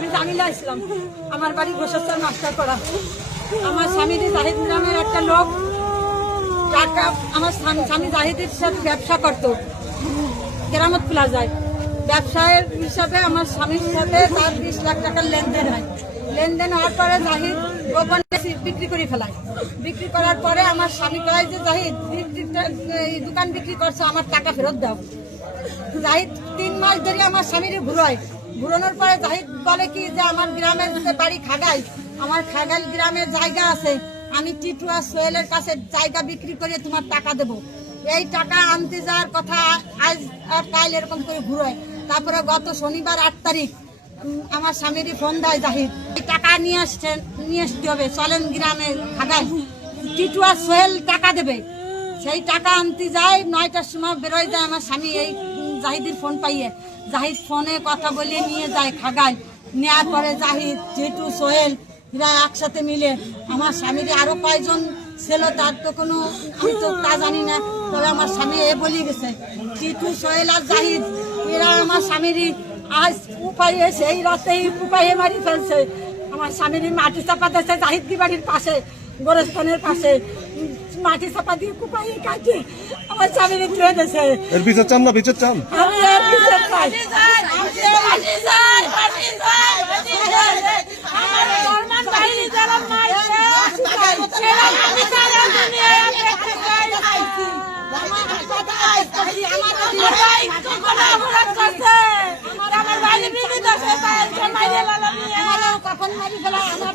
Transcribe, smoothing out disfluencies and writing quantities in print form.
আমি জামিলা ইসলাম, আমার বাড়ি ঘোষেশ্বর মাস্টার করা। আমার স্বামী জাহিদ নামের একটা লোক টাকা, আমার স্বামী জাহিদের সাথে ব্যবসা করতো কেরামত প্লাজায়। ব্যবসায়ের হিসাবে আমার স্বামীর সাথে তার 20 লাখ টাকার লেনদেন হয়। লেনদেন হওয়ার পরে জাহিদ গোপনে বিক্রি করে ফেলায়। বিক্রি করার পরে আমার স্বামী কয় যে জাহিদ দোকান বিক্রি করছে, আমার টাকা ফেরত দাও। জাহিদ 3 মাস ধরে আমার স্বামীর ঘুরায়। ঘুরানোর পরে জাহিদ বলে কি যে আমার গ্রামের যে বাড়ি খাগাই, আমার খাগাইল গ্রামের জায়গা আছে, আমি টিটু আর সোহেলের কাছে জায়গা বিক্রি করে তোমার টাকা দেবো। এই টাকা আনতে যাওয়ার কথা আজ আর কাল এরকম করে ঘুরায়। তারপরে গত শনিবার 8 তারিখ আমার স্বামীরই ফোন দেয় জাহিদ, এই টাকা নিয়ে আসতে হবে, চলেন গ্রামে খাগাই, টিটু আর সোহেল টাকা দেবে। সেই টাকা আনতে যায়, 9টার সময় বেরোয় যায় আমার স্বামী এই জাহিদের ফোন পাইয়ে। জাহিদ ফোনে কথা বলে নিয়ে যায় খাগাই। নেওয়ার পরে জাহিদ, টিটু, সোহেল এরা একসাথে মিলে আমার স্বামীর আরো কয়জন ছিল তার তো কোনো আমি তো তা জানি না, তবে আমার স্বামী বলে গেছে টিটু, সোহেল আর জাহিদ এরা আমার স্বামীরই আজ উপায়ে সেই রাতেই উপায়ে মারি ফেলছে। আমার স্বামীর মাটি চাপা দিয়েছে জাহিদ কি বাড়ির পাশে, গোরস্থানের পাশে মাটি চাপা দিয়ে কুপাই কাটে আমার স্বামীর ধুয়ে দিয়েছে। এর বিচার চান না? বিচার চান? আমি এর বিচার চাই। কখন মারি ফেলা আমার